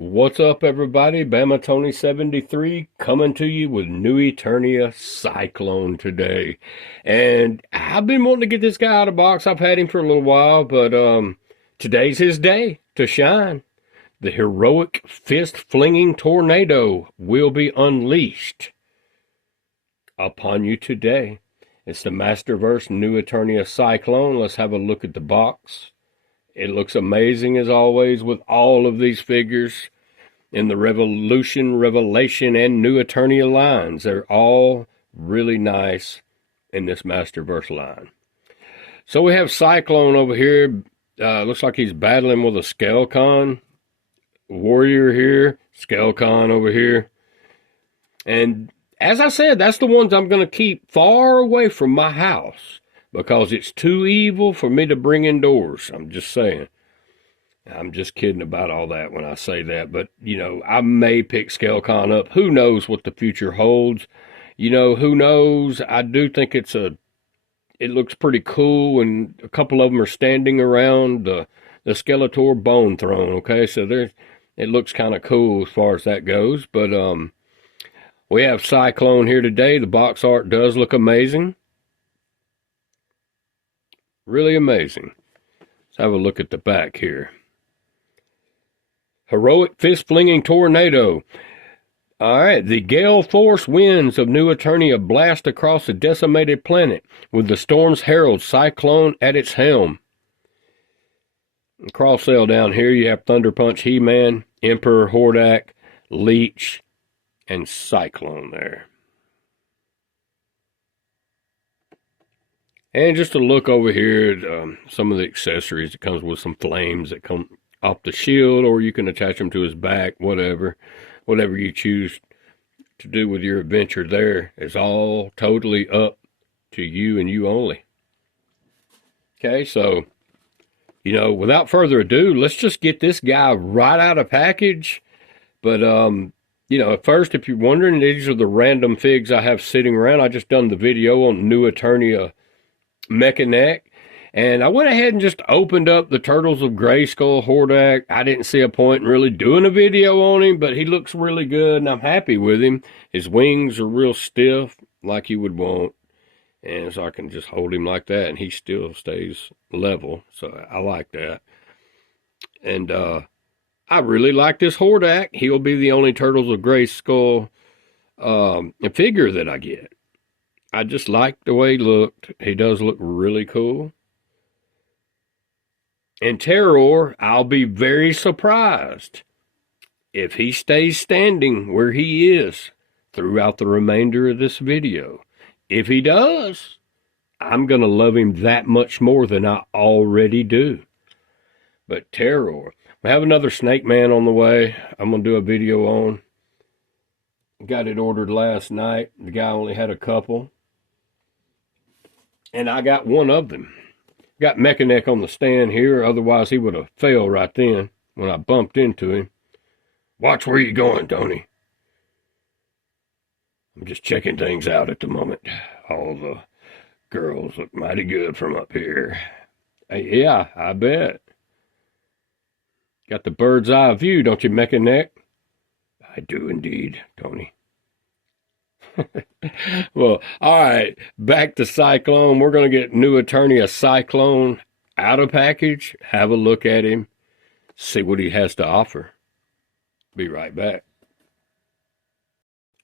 What's up, everybody? Bama Tony 73 coming to you with new Eternia Sy-Klone today. And I've been wanting to get this guy out of the box. I've had him for a little while, but today's his day to shine. The heroic fist-flinging tornado will be unleashed upon you today. It's the Masterverse new Eternia Sy-Klone. Let's have a look at the box. It looks amazing as always with all of these figures in the Revolution, Revelation, and New Eternia lines. They're all really nice in this Masterverse line. So we have Sy-Klone over here. Looks like he's battling with a Skeleton warrior here. Skeleton over here. And as I said, that's the ones I'm going to keep far away from my house, because it's too evil for me to bring indoors. I'm just saying. I'm just kidding about all that when I say that. But, you know, I may pick Skeleton up. Who knows what the future holds? You know, who knows? I do think it looks pretty cool. And a couple of them are standing around the Skeletor Bone Throne. Okay, so it looks kind of cool as far as that goes. But we have Sy-Klone here today. The box art does look amazing. Really amazing. Let's have a look at the back here. Heroic fist-flinging tornado. All right, the gale force winds of New Eternia blast across the decimated planet with the storm's herald Sy-Klone at its helm. Cross sale down here, you have Thunder Punch, He-Man, Emperor, Hordak, Leech, and Sy-Klone there. And just to look over here at some of the accessories. It comes with some flames that come off the shield, or you can attach them to his back, whatever you choose to do with your adventure there is all totally up to you and you only. Okay, so, you know, without further ado, let's just get this guy right out of package. But, you know, at first, if you're wondering, these are the random figs I have sitting around. I just done the video on New Eternia Mechanic, and I went ahead and just opened up the Turtles of Grayskull Hordak. I didn't see a point in really doing a video on him, but he looks really good, and I'm happy with him. His wings are real stiff, like you would want, and so I can just hold him like that, and he still stays level, so I like that. And I really like this Hordak. He'll be the only Turtles of Grayskull figure that I get. I just like the way he looked. He does look really cool. And Terror, I'll be very surprised if he stays standing where he is throughout the remainder of this video. If he does, I'm going to love him that much more than I already do. But Terror, we have another Snake Man on the way. I'm going to do a video on. Got it ordered last night. The guy only had a couple. And I got one of them. Got Mechanic on the stand here, otherwise he would have failed right then when I bumped into him. Watch where you're going, Tony. I'm just checking things out at the moment. All the girls look mighty good from up here. Yeah, I bet. Got the bird's eye view, don't you, Mechanic? I do indeed, Tony. Well, all right, back to Sy-Klone. We're going to get New Eternia Sy-Klone out of package, have a look at him, see what he has to offer. Be right back.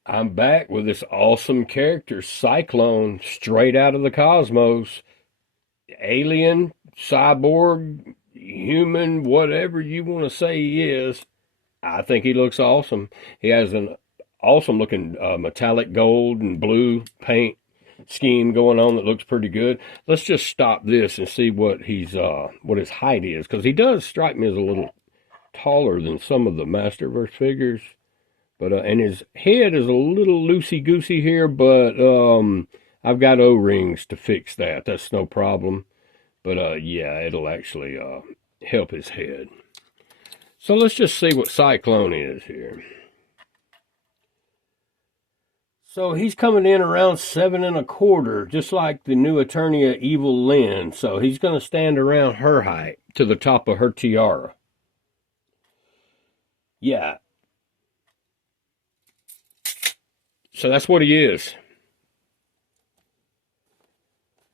I'm back with this awesome character, Sy-Klone, straight out of the cosmos. Alien, cyborg, human, whatever you want to say he is. I think he looks awesome. He has an awesome looking metallic gold and blue paint scheme going on that looks pretty good. Let's just stop this and see what his height is, because he does strike me as a little taller than some of the Masterverse figures. But and his head is a little loosey-goosey here, but I've got O-rings to fix that. That's no problem. But yeah, it'll actually help his head. So let's just see what Sy-Klone is here. So he's coming in around 7 1/4, just like the New Eternia Evil Lyn. So he's going to stand around her height to the top of her tiara. yeah. So that's what he is.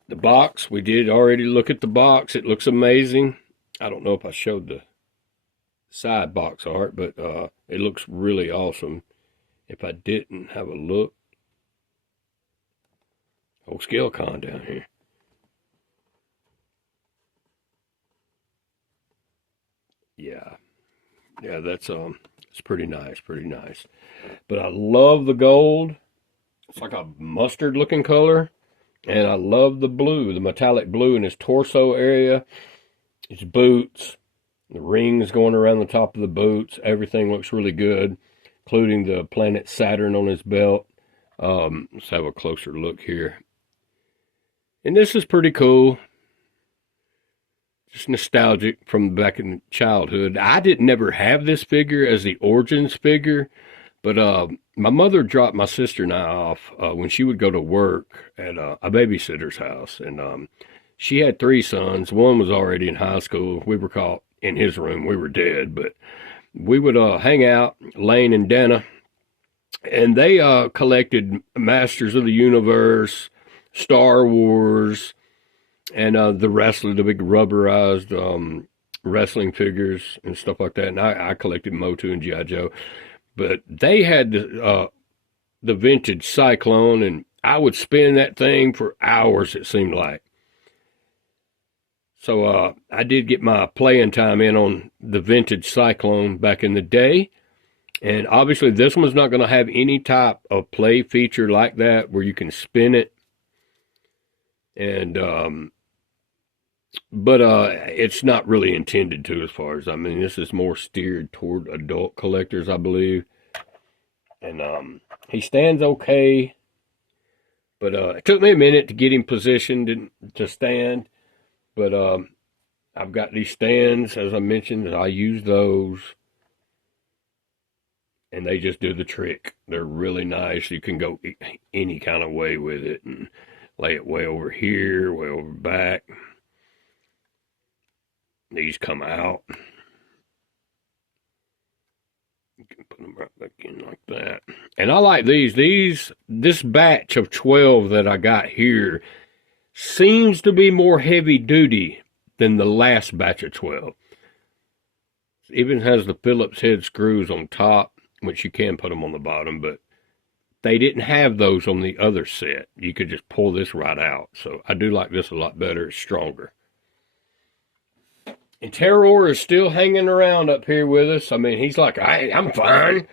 The box, we did already look at the box. It looks amazing. I don't know if I showed the side box art, but it looks really awesome. If I didn't, have a look. Old scale con down here. Yeah. Yeah, that's it's pretty nice, pretty nice. But I love the gold. It's like a mustard looking color. And I love the blue, the metallic blue in his torso area. His boots, the rings going around the top of the boots. Everything looks really good, including the planet Saturn on his belt. Let's have a closer look here. And this is pretty cool. Just nostalgic from back in childhood. I didn't never have this figure as the Origins figure, but my mother dropped my sister and I off when she would go to work at a babysitter's house. And she had 3 sons. One was already in high school. We were caught in his room. We were dead, but we would hang out, Lane and Dana, and they collected Masters of the Universe, Star Wars, and the big rubberized wrestling figures and stuff like that. And I collected MOTU and G.I. Joe. But they had the vintage Sy-Klone, and I would spin that thing for hours, it seemed like. So I did get my playing time in on the vintage Sy-Klone back in the day. And obviously this one's not going to have any type of play feature like that where you can spin it. And but it's not really intended to, as far as, I mean, this is more steered toward adult collectors, I believe. And he stands okay, but it took me a minute to get him positioned to stand. But I've got these stands, as I mentioned, I use those, and they just do the trick. They're really nice. You can go any kind of way with it and lay it way over here, way over back. These come out. You can put them right back in like that. And I like these. This batch of 12 that I got here seems to be more heavy duty than the last batch of 12. It even has the Phillips head screws on top, which you can put them on the bottom, but they didn't have those on the other set. You could just pull this right out. So I do like this a lot better. It's stronger. And Terror is still hanging around up here with us. I mean, he's like, I'm fine.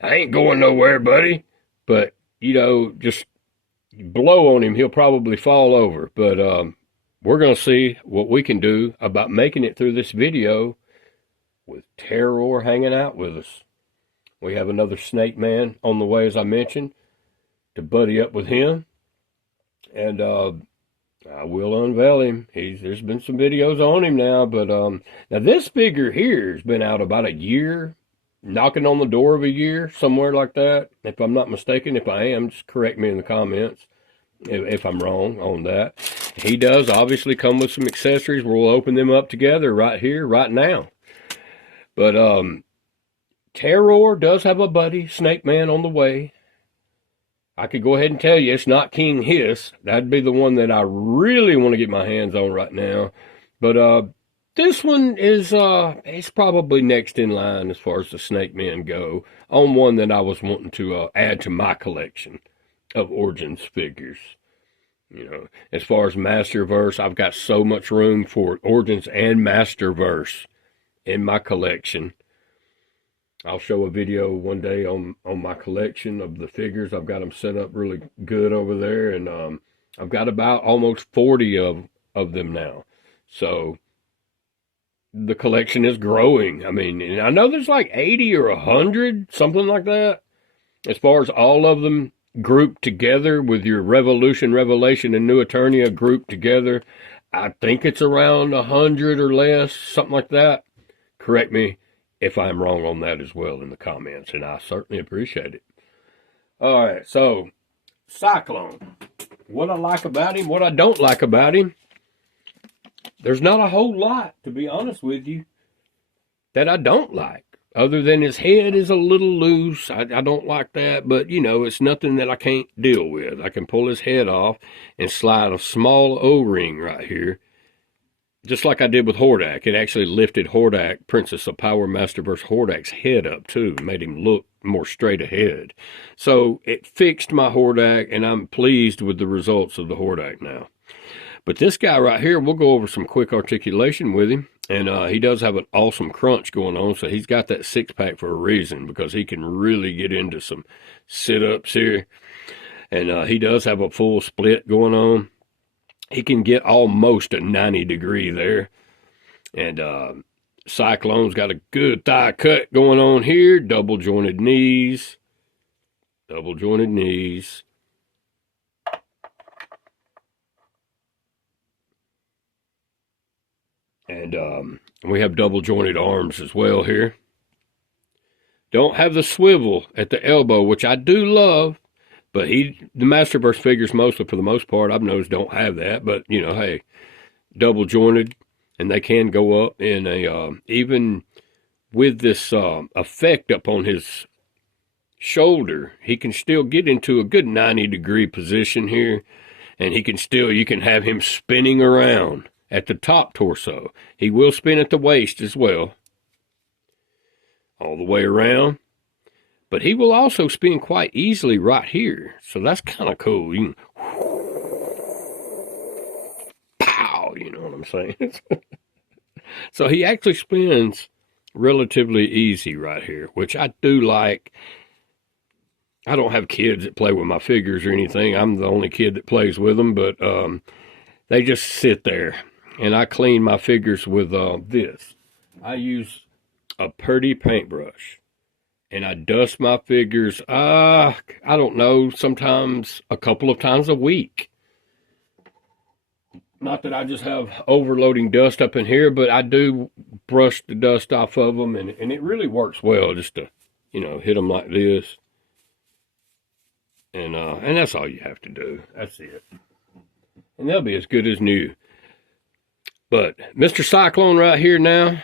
I ain't going nowhere, buddy. But, you know, just blow on him, he'll probably fall over. But we're going to see what we can do about making it through this video with Terror hanging out with us. We have another Snake Man on the way, as I mentioned, to buddy up with him. And I will unveil him. There's been some videos on him now, but now this figure here has been out about a year, knocking on the door of a year, somewhere like that. If I'm not mistaken, if I am, just correct me in the comments if I'm wrong on that. He does obviously come with some accessories. We'll open them up together right here, right now. But Terror does have a buddy, Snake Man, on the way. I could go ahead and tell you it's not King Hiss. That'd be the one that I really want to get my hands on right now. But this one is it's probably next in line as far as the Snake Men go, on one that I was wanting to add to my collection of Origins figures. You know, as far as Masterverse, I've got so much room for Origins and Masterverse in my collection. I'll show a video one day on my collection of the figures. I've got them set up really good over there, and I've got about almost 40 of them now. So the collection is growing. I mean, and I know there's like 80 or 100, something like that, as far as all of them grouped together with your Revolution, Revelation, and New Eternia grouped together. I think it's around 100 or less, something like that. Correct me if I'm wrong on that as well in the comments, and I certainly appreciate it. All right, so Sy-Klone. What I like about him, what I don't like about him, there's not a whole lot, to be honest with you, that I don't like. Other than his head is a little loose. I don't like that, but you know, it's nothing that I can't deal with. I can pull his head off and slide a small O-ring right here, just like I did with Hordak. It actually lifted Hordak, Princess of Power Masterverse Hordak's head up too, made him look more straight ahead. So it fixed my Hordak, and I'm pleased with the results of the Hordak now. But this guy right here, we'll go over some quick articulation with him. And he does have an awesome crunch going on, so he's got that six-pack for a reason, because he can really get into some sit-ups here. And he does have a full split going on. He can get almost a 90 degree there. And Sy-Klone's got a good thigh cut going on here. Double jointed knees. Double jointed knees. And we have double jointed arms as well here. Don't have the swivel at the elbow, which I do love, but the Masterverse figures mostly, for the most part, I've noticed don't have that. But, you know, hey, double jointed, and they can go up in a, even with this effect up on his shoulder, he can still get into a good 90 degree position here, and he can still, you can have him spinning around at the top torso. He will spin at the waist as well, all the way around. But he will also spin quite easily right here. So that's kind of cool. You can, pow, you know what I'm saying? So he actually spins relatively easy right here, which I do like. I don't have kids that play with my figures or anything. I'm the only kid that plays with them, but they just sit there. And I clean my figures with this. I use a Purdy paintbrush. And I dust my figures, I don't know, sometimes a couple of times a week. Not that I just have overloading dust up in here, but I do brush the dust off of them. And it really works well just to, you know, hit them like this. And that's all you have to do. That's it. And they'll be as good as new. But Mr. Sy-Klone right here now,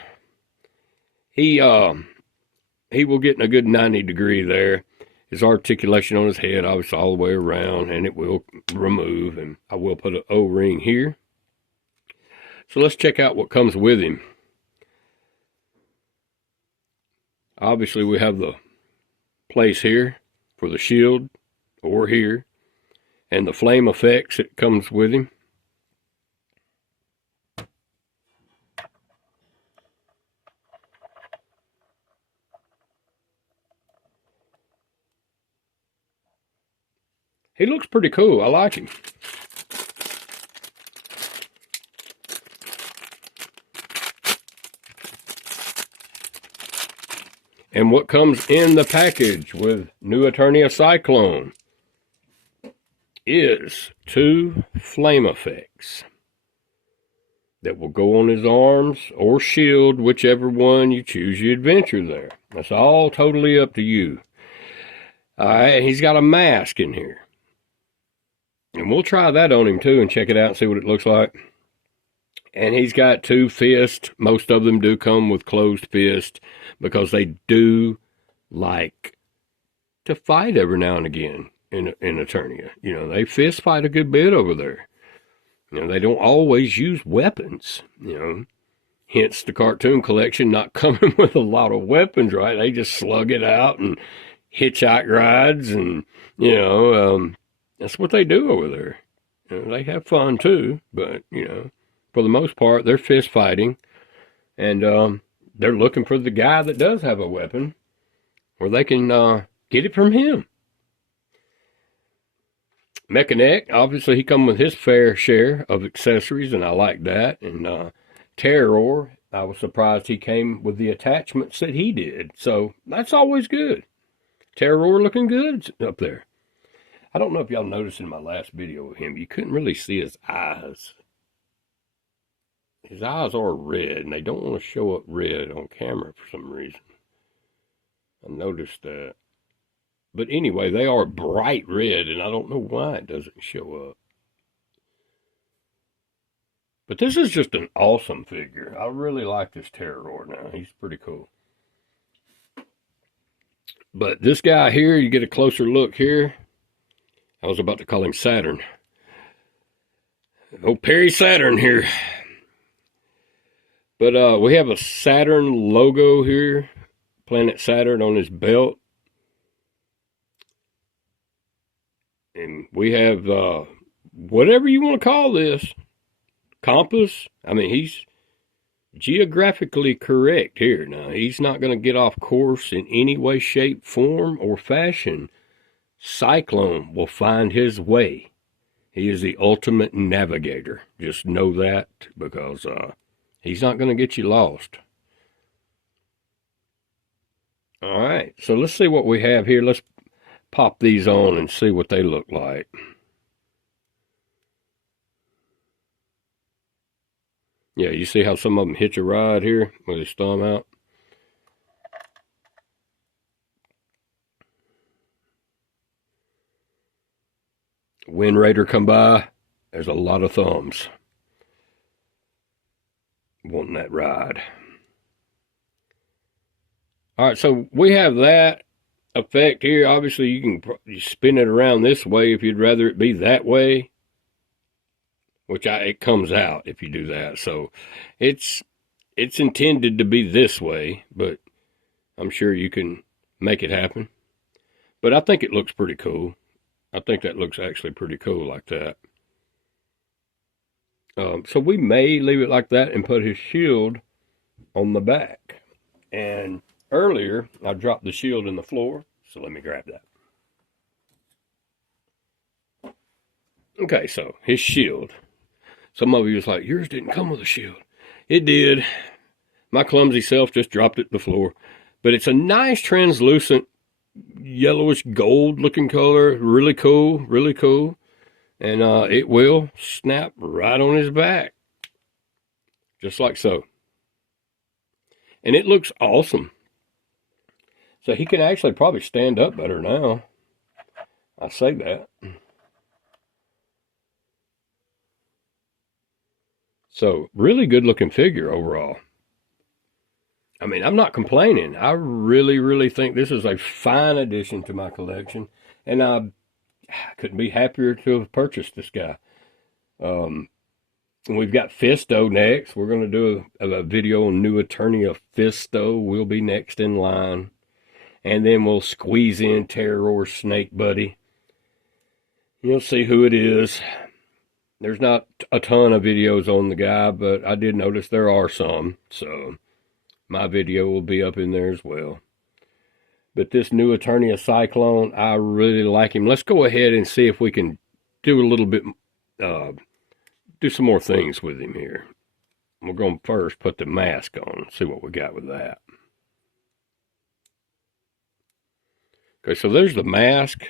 he will get in a good 90 degree there. His articulation on his head, obviously all the way around, and it will remove. And I will put an O-ring here. So let's check out what comes with him. Obviously we have the place here for the shield, or here, and the flame effects that comes with him. He looks pretty cool. I like him. And what comes in the package with new Eternia Sy-Klone is 2 flame effects that will go on his arms or shield, whichever one you choose your adventure there. That's all totally up to you. All right, he's got a mask in here. And we'll try that on him too and check it out and see what it looks like. And he's got 2 fists. Most of them do come with closed fists because they do like to fight every now and again in Eternia. You know, they fist fight a good bit over there. You know, they don't always use weapons, you know. Hence the cartoon collection not coming with a lot of weapons, right? They just slug it out and hitchhike rides and, you know, that's what they do over there. You know, they have fun too, but, you know, for the most part, they're fist fighting. And they're looking for the guy that does have a weapon where they can get it from him. Mechanic, obviously, he come with his fair share of accessories, and I like that. And Terror, I was surprised he came with the attachments that he did. So that's always good. Terror looking good up there. I don't know if y'all noticed in my last video of him, you couldn't really see his eyes. His eyes are red, and they don't want to show up red on camera for some reason. I noticed that. But anyway, they are bright red, and I don't know why it doesn't show up. But this is just an awesome figure. I really like this Terror now. He's pretty cool. But this guy here, you get a closer look here. I was about to call him Saturn. Oh, Perry Saturn here. But we have a Saturn logo here. Planet Saturn on his belt. And we have whatever you want to call this. Compass. I mean, he's geographically correct here. Now, he's not going to get off course in any way, shape, form, or fashion. Sy-Klone will find his way. He is the ultimate navigator. Just know that, because he's not going to get you lost. All right, so let's see what we have here. Let's pop these on and see what they look like. Yeah, you see how some of them hitch a ride here with his thumb out? Wind Raider come by, there's a lot of thumbs wanting that ride. All right, so we have that effect here. Obviously, you can spin it around this way if you'd rather it be that way, which it comes out if you do that. So it's intended to be this way, but I'm sure you can make it happen. But I think it looks pretty cool. I think that looks actually pretty cool like that. So we may leave it like that and put his shield on the back. And earlier, I dropped the shield in the floor, so let me grab that. Okay, so his shield. Some of you was like, yours didn't come with a shield. It did. My clumsy self just dropped it to the floor. But it's a nice translucent yellowish gold looking color. Really cool, really cool. And it will snap right on his back. Just like so. And it looks awesome. So he can actually probably stand up better now. I say that. So really good looking figure overall. I mean, I'm not complaining. I really, really think this is a fine addition to my collection. And I couldn't be happier to have purchased this guy. We've got Fisto next. We're going to do a video on New Eternia Fisto. Will be next in line. And then we'll squeeze in Terror Snake Buddy. You'll see who it is. There's not a ton of videos on the guy, but I did notice there are some. So my video will be up in there as well. But this New Eternia Sy-Klone, I really like him. Let's go ahead and see if we can do a little bit, do some more things with him here. We're going to first put the mask on, see what we got with that. Okay, so there's the mask.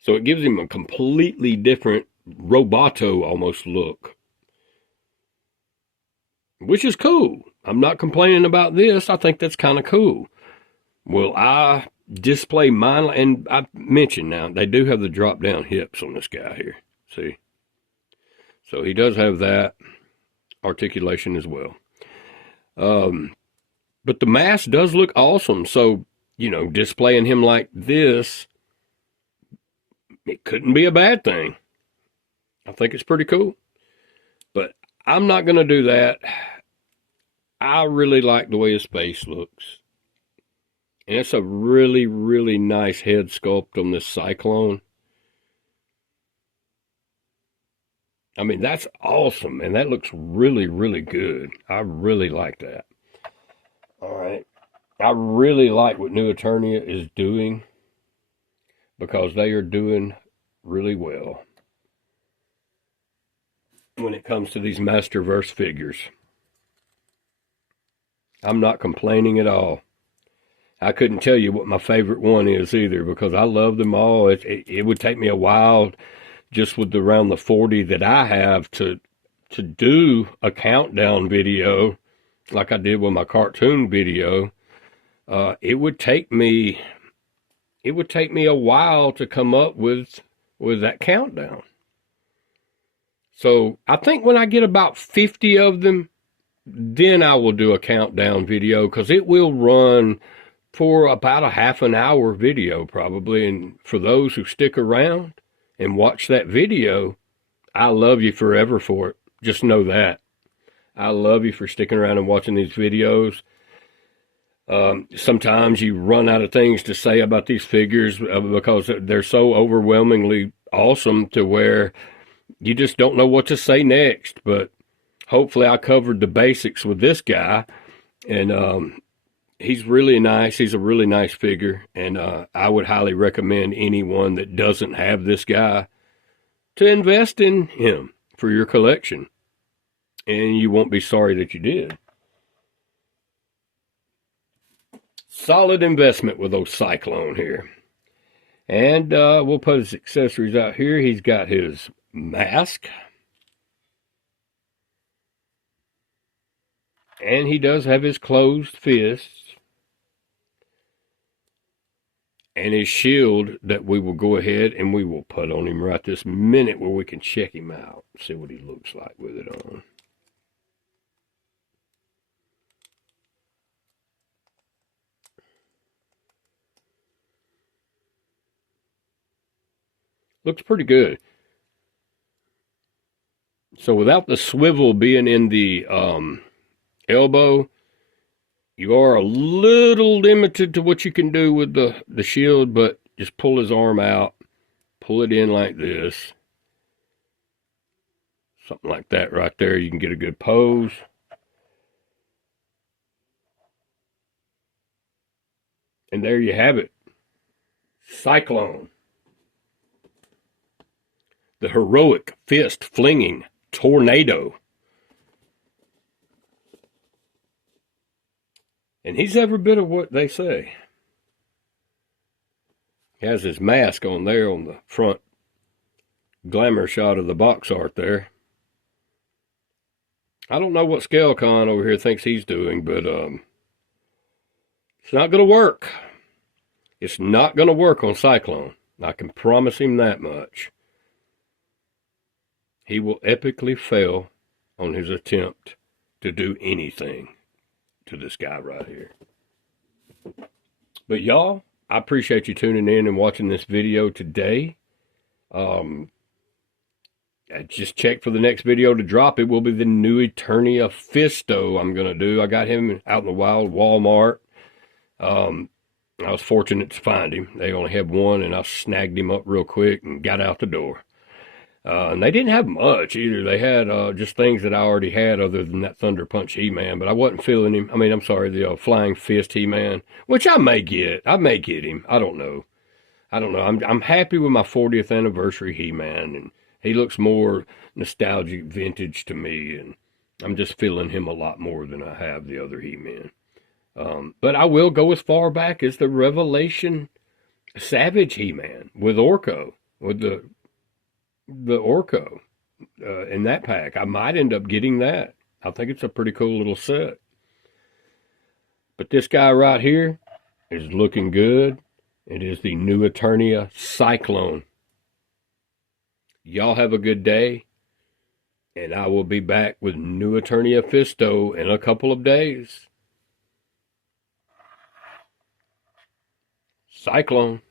So it gives him a completely different Roboto almost look, which is cool. I'm not complaining about this. I think that's kind of cool. Will I display mine? And I mentioned now, they do have the drop down hips on this guy here. See? So he does have that articulation as well. But the mask does look awesome. So, you know, displaying him like this, it couldn't be a bad thing. I think it's pretty cool. But I'm not going to do that. I really like the way his face looks. And it's a really, really nice head sculpt on this Sy-Klone. I mean, that's awesome, and that looks really, really good. I really like that. All right. I really like what New Eternia is doing, because they are doing really well when it comes to these Masterverse figures. I'm not complaining at all. I couldn't tell you what my favorite one is either, because I love them all. It would take me a while, just with around the 40 that I have, to do a countdown video like I did with my cartoon video. It would take me a while to come up with that countdown. So I think when I get about 50 of them, then I will do a countdown video, because it will run for about a half an hour video probably. And for those who stick around and watch that video, I love you forever for it. Just know that. I love you for sticking around and watching these videos. Sometimes you run out of things to say about these figures because they're so overwhelmingly awesome to where you just don't know what to say next. But hopefully I covered the basics with this guy. And he's really nice. He's a really nice figure. And I would highly recommend anyone that doesn't have this guy to invest in him for your collection. And you won't be sorry that you did. Solid investment with those Sy-Klone here. And we'll put his accessories out here. He's got his mask. And he does have his closed fists. And his shield that we will go ahead and we will put on him right this minute where we can check him out. See what he looks like with it on. Looks pretty good. So without the swivel being in the elbow, you are a little limited to what you can do with the shield, but just pull his arm out, pull it in like this. Something like that right there. You can get a good pose. And there you have it. Sy-Klone. The heroic fist-flinging tornado. And he's every bit of what they say. He has his mask on there on the front glamour shot of the box art there. I don't know what ScaleCon over here thinks he's doing, but it's not going to work. It's not going to work on Sy-Klone. I can promise him that much. He will epically fail on his attempt to do anything to this guy right here. But y'all, I appreciate you tuning in and watching this video today. I just checked for the next video to drop. It will be the new Eternia Fisto I'm going to do. I got him out in the wild Walmart. I was fortunate to find him. They only had one, and I snagged him up real quick and got out the door. And they didn't have much either. They had just things that I already had other than that Thunder Punch He-Man, but I wasn't feeling him. I mean, I'm sorry, the Flying Fist He-Man, which I may get. I may get him. I don't know. I'm happy with my 40th anniversary He-Man, and he looks more nostalgic vintage to me, and I'm just feeling him a lot more than I have the other He-Man. But I will go as far back as the Revelation Savage He-Man with Orko, with the Orko in that pack. I might end up getting that. I think it's a pretty cool little set. But this guy right here is looking good. It is the new Eternia Sy-Klone. Y'all have a good day, and I will be back with new Eternia Fisto in a couple of days. Sy-Klone.